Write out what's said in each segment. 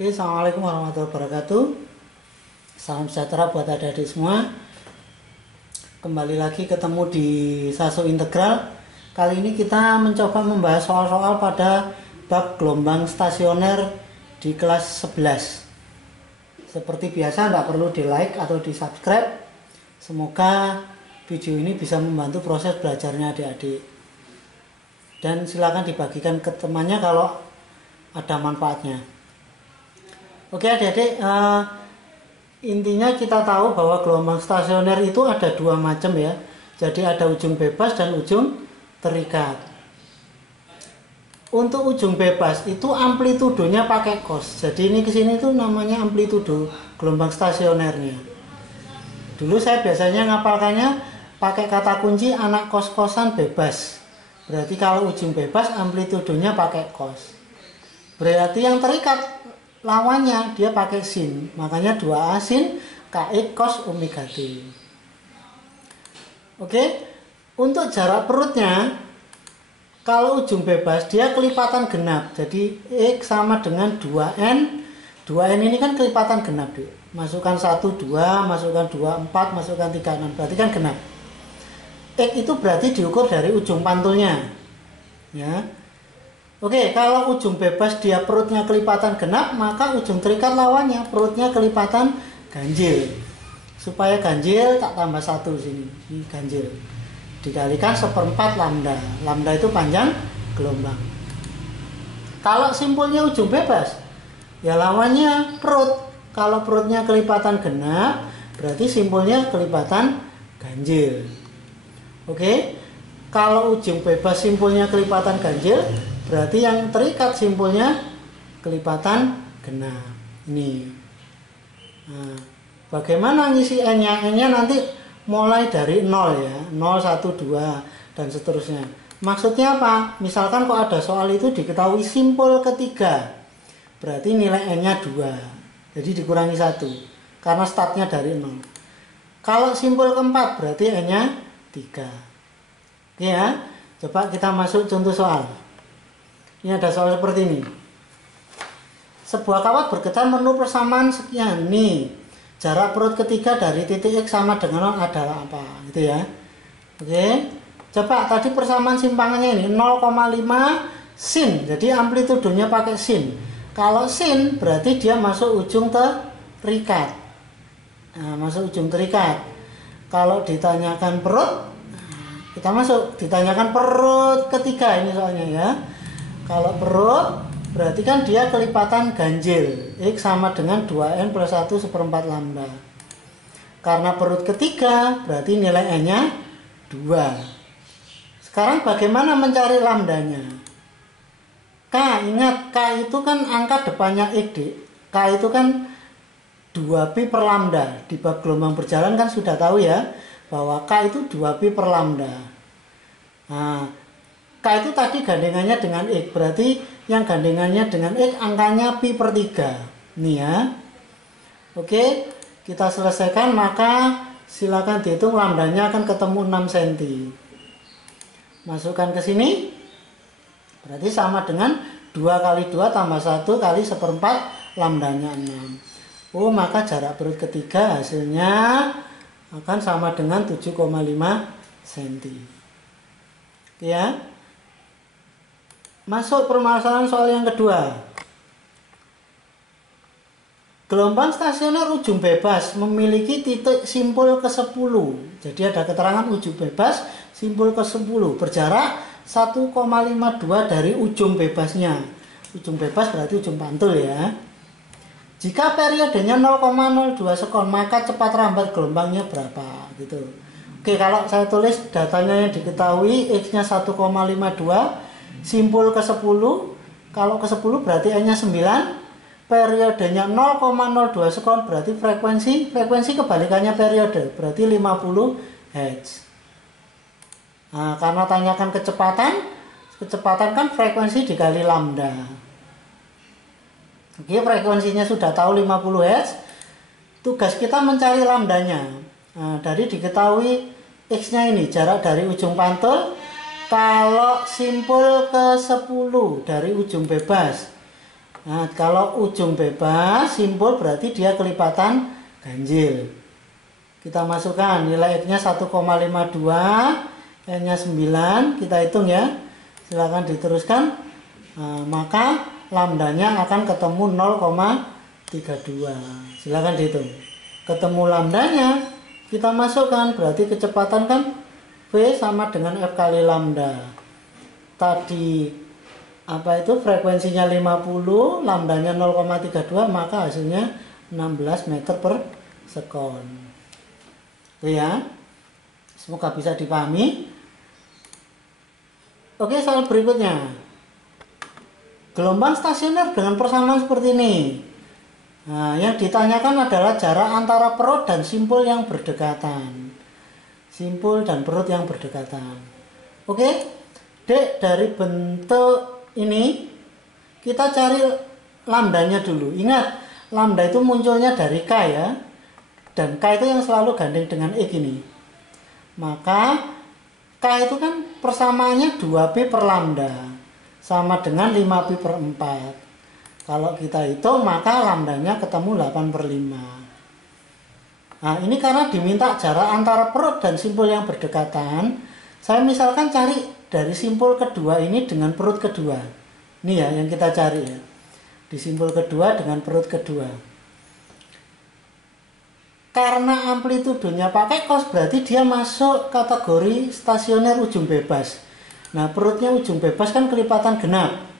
Oke, assalamualaikum warahmatullahi wabarakatuh. Salam sejahtera buat adik-adik semua. Kembali lagi ketemu di Sasu Integral. Kali ini kita mencoba membahas soal-soal pada bab gelombang stasioner di kelas 11. Seperti biasa, tidak perlu di like atau di subscribe. Semoga video ini bisa membantu proses belajarnya adik-adik. Dan silakan dibagikan ke temannya kalau ada manfaatnya. Oke adik-adik, intinya kita tahu bahwa gelombang stasioner itu ada dua macam ya. Jadi ada ujung bebas dan ujung terikat. Untuk ujung bebas itu amplitudonya pakai cos. Jadi ini kesini tuh namanya amplitudo gelombang stasionernya. Dulu saya biasanya ngapalkannya pakai kata kunci anak kos-kosan bebas. Berarti kalau ujung bebas amplitudonya pakai cos. Berarti yang terikat lawannya dia pakai sin, makanya 2A sin KX cos omega T. Oke, untuk jarak perutnya, kalau ujung bebas dia kelipatan genap, jadi X sama dengan 2N. 2N ini kan kelipatan genap, masukkan 1, 2, masukkan 2, 4, masukkan 3, 6, berarti kan genap. X itu berarti diukur dari ujung pantulnya ya. Oke, kalau ujung bebas dia perutnya kelipatan genap, maka ujung terikat lawannya perutnya kelipatan ganjil. Supaya ganjil tak tambah 1 sini, ini ganjil. Dikalikan 1/4 lambda. Lambda itu panjang gelombang. Kalau simpulnya ujung bebas, ya lawannya perut. Kalau perutnya kelipatan genap, berarti simpulnya kelipatan ganjil. Oke, kalau ujung bebas simpulnya kelipatan ganjil, berarti yang terikat simpulnya kelipatan genap. Ini. Nah, bagaimana ngisi N-nya? N-nya nanti mulai dari 0 ya. 0, 1, 2 dan seterusnya. Maksudnya apa? Misalkan kok ada soal itu diketahui simpul ketiga. Berarti nilai N-nya 2. Jadi dikurangi 1. Karena startnya dari 0. Kalau simpul keempat berarti N-nya 3. Oke ya. Coba kita masuk contoh soal. Ini ada soal seperti ini. Sebuah kawat bergetar menurut persamaan sekian. Nih, jarak perut ketiga dari titik X sama dengan 0 adalah apa? Gitu ya. Oke. Coba tadi persamaan simpangannya ini 0,5 sin. Jadi amplitudonya pakai sin. Kalau sin berarti dia masuk ujung terikat. Nah, masuk ujung terikat. Kalau ditanyakan perut, kita masuk. Ditanyakan perut ketiga ini soalnya ya. Kalau perut, berarti kan dia kelipatan ganjil. X sama dengan 2N plus 1 1/4 lambda. Karena perut ketiga, berarti nilai N-nya 2. Sekarang bagaimana mencari lambdanya? K, ingat, K itu kan angka depannya X, Dik. K itu kan 2pi per lambda. Di bab gelombang berjalan kan sudah tahu ya, bahwa K itu 2pi per lambda. Nah, K itu tadi gandengannya dengan X, berarti yang gandengannya dengan X angkanya pi per 3. Nih ya. Oke, kita selesaikan, maka silakan dihitung lambdanya akan ketemu 6 cm. Masukkan ke sini, berarti sama dengan 2 kali 2 tambah 1 kali 1/4 lambdanya 6. Oh, maka jarak perut ketiga hasilnya akan sama dengan 7,5 cm. Oke ya. Masuk permasalahan soal yang kedua. Gelombang stasioner ujung bebas memiliki titik simpul ke-10. Jadi ada keterangan ujung bebas simpul ke-10 berjarak 1,52 dari ujung bebasnya. Ujung bebas berarti ujung pantul ya. Jika periodenya 0,02 sekon, maka cepat rambat gelombangnya berapa? Gitu. Oke, kalau saya tulis datanya yang diketahui, X-nya 1,52, simpul ke-10, kalau ke-10 berarti N-nya 9, periodenya 0,02 sekon, berarti frekuensi kebalikannya periode, berarti 50 Hz. Nah, karena tanyakan kecepatan kan frekuensi dikali lambda. Oke, frekuensinya sudah tahu 50 Hz. Tugas kita mencari lambdanya. Nah, dari diketahui X-nya ini, jarak dari ujung pantul. Kalau simpul ke-10 dari ujung bebas, Nah, kalau ujung bebas simpul berarti dia kelipatan ganjil. Kita masukkan nilai X-nya 1,52, N-nya 9, kita hitung ya. Silakan diteruskan. Nah, maka lambdanya akan ketemu 0,32. Silakan dihitung. Ketemu lambdanya, kita masukkan, berarti kecepatan kan V sama dengan F kali lambda. Tadi apa itu frekuensinya 50, lambdanya 0,32, maka hasilnya 16 meter per sekon. Itu ya. Semoga bisa dipahami. Oke, soal berikutnya. Gelombang stasioner dengan persamaan seperti ini. Nah, yang ditanyakan adalah jarak antara perut dan simpul yang berdekatan. Simpul dan perut yang berdekatan. Oke, Dek, dari bentuk ini kita cari lambdanya dulu. Ingat, lambda itu munculnya dari K ya. Dan K itu yang selalu gandeng dengan X ini. Maka K itu kan persamaannya 2Pi per lambda. Sama dengan 5Pi per 4. Kalau kita hitung maka lambdanya ketemu 8 per 5. Nah, ini karena diminta jarak antara perut dan simpul yang berdekatan. Saya misalkan cari dari simpul kedua ini dengan perut kedua. Ini ya yang kita cari ya. Di simpul kedua dengan perut kedua. Karena amplitudenya pakai cos berarti dia masuk kategori stasioner ujung bebas. Nah, perutnya ujung bebas kan kelipatan genap.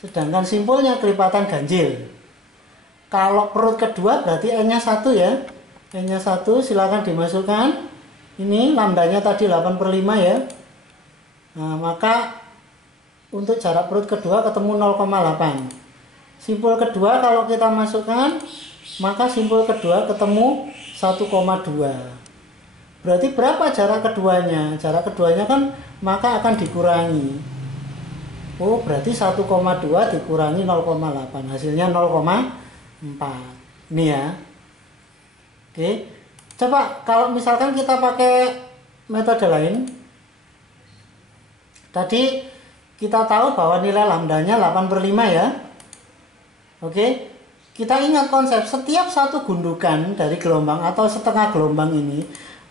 Sedangkan simpulnya kelipatan ganjil. Kalau perut kedua berarti N-nya 1 ya. N-nya 1 silakan dimasukkan. Ini lambdanya tadi 8 per 5 ya. Nah, maka untuk jarak perut kedua ketemu 0,8. Simpul kedua kalau kita masukkan, maka simpul kedua ketemu 1,2. Berarti berapa jarak keduanya? Jarak keduanya kan maka akan dikurangi. Oh, berarti 1,2 dikurangi 0,8. Hasilnya 0,4. Ini ya. Oke. Coba kalau misalkan kita pakai metode lain. Tadi kita tahu bahwa nilai lambdanya 8 per 5 ya. Oke. Kita ingat konsep setiap satu gundukan dari gelombang atau setengah gelombang ini,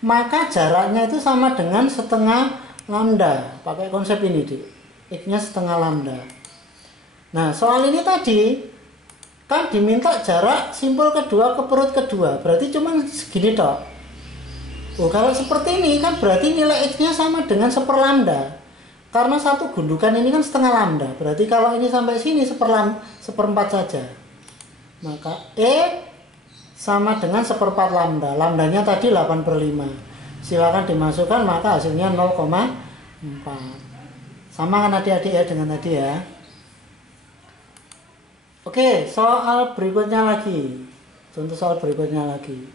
maka jaraknya itu sama dengan setengah lambda. Pakai konsep ini, Dik. X-nya setengah lambda. Nah, soal ini tadi kan diminta jarak simpul kedua ke perut kedua. Berarti cuma segini tok. Oh, kalau seperti ini kan berarti nilai X-nya sama dengan seperlambda. Karena satu gundukan ini kan setengah lambda. Berarti kalau ini sampai sini seperempat saja. Maka E sama dengan seperempat lambda. Lambdanya tadi 8 per 5. Silakan dimasukkan, maka hasilnya 0,4. Sama kan adik-adik ya dengan tadi ya. Oke, soal berikutnya lagi. Contoh soal berikutnya lagi.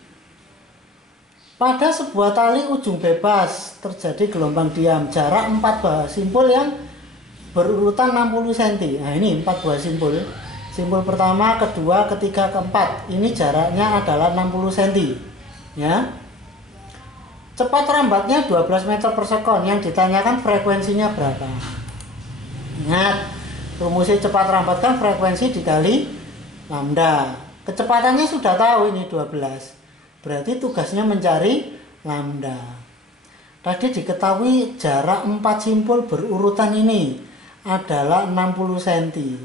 Pada sebuah tali ujung bebas terjadi gelombang diam. Jarak 4 buah simpul yang berurutan 60 cm. Nah, ini 4 buah simpul. Simpul pertama, kedua, ketiga, keempat. Ini jaraknya adalah 60 cm. Ya. Cepat rambatnya 12 meter per sekon. Yang ditanyakan frekuensinya berapa. Ingat, rumusnya cepat rambat kan frekuensi dikali lambda. Kecepatannya sudah tahu ini 12. Berarti tugasnya mencari lambda. Tadi diketahui jarak 4 simpul berurutan ini adalah 60 cm.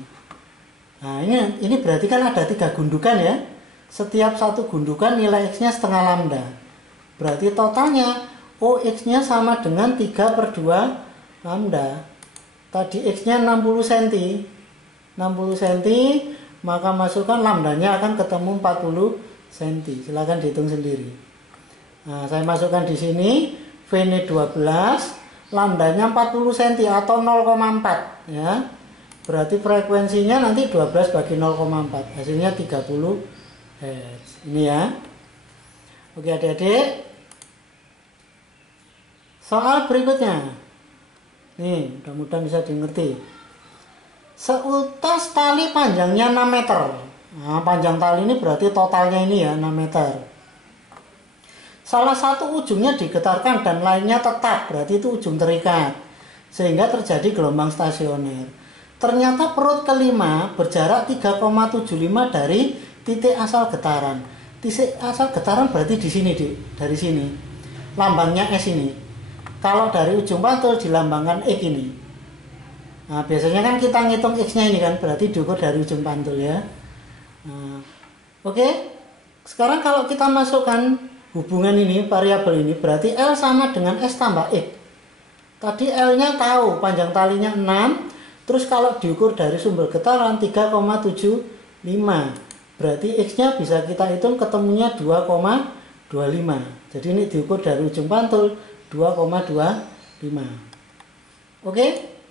Nah, ini berarti kan ada 3 gundukan ya. Setiap satu gundukan nilai X-nya setengah lambda. Berarti totalnya OX-nya sama dengan 3 per 2 lambda. Tadi X-nya 60 cm. 60 cm, maka masukkan lambdanya akan ketemu 40 cm. Silahkan dihitung sendiri. Nah, saya masukkan di sini V-nya 12, lambdanya 40 cm atau 0,4 ya. Berarti frekuensinya nanti 12 bagi 0,4. Hasilnya 30 Hz. Ini ya. Oke adik-adik. Soal berikutnya. Nih, mudah-mudahan bisa dimengerti. Seutas tali panjangnya 6 meter. Nah, panjang tali ini berarti totalnya ini ya 6 meter. Salah satu ujungnya digetarkan dan lainnya tetap. Berarti itu ujung terikat. Sehingga terjadi gelombang stasioner. ternyata perut kelima berjarak 3,75 dari titik asal getaran. Titik asal getaran berarti di sini, Dik. Dari sini. Lambangnya S ini. Kalau dari ujung pantul dilambangkan X ini. Nah, biasanya kan kita ngitung X-nya ini kan, berarti diukur dari ujung pantul ya. Nah, oke. Sekarang kalau kita masukkan hubungan ini, variabel ini, berarti L sama dengan S tambah X. Tadi L-nya tahu, panjang talinya 6. Terus kalau diukur dari sumber getaran 3,75, berarti X-nya bisa kita hitung ketemunya 2,25. Jadi ini diukur dari ujung pantul 2,25. Oke?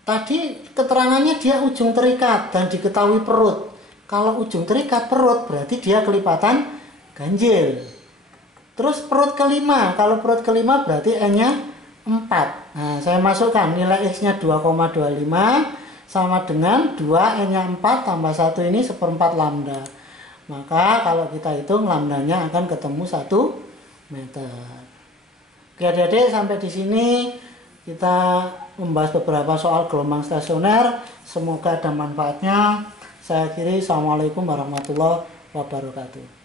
Tadi keterangannya dia ujung terikat dan diketahui perut. Kalau ujung terikat perut berarti dia kelipatan ganjil. Terus perut kelima, kalau perut kelima berarti N-nya 4. Nah, saya masukkan nilai X-nya 2,25 sama dengan 2 N-nya 4 tambah 1 ini 1/4 lambda. Maka kalau kita hitung lambdanya akan ketemu 1 meter. Oke adik-adik, sampai di sini kita membahas beberapa soal gelombang stasioner. Semoga ada manfaatnya. Saya akhiri. Assalamualaikum warahmatullahi wabarakatuh.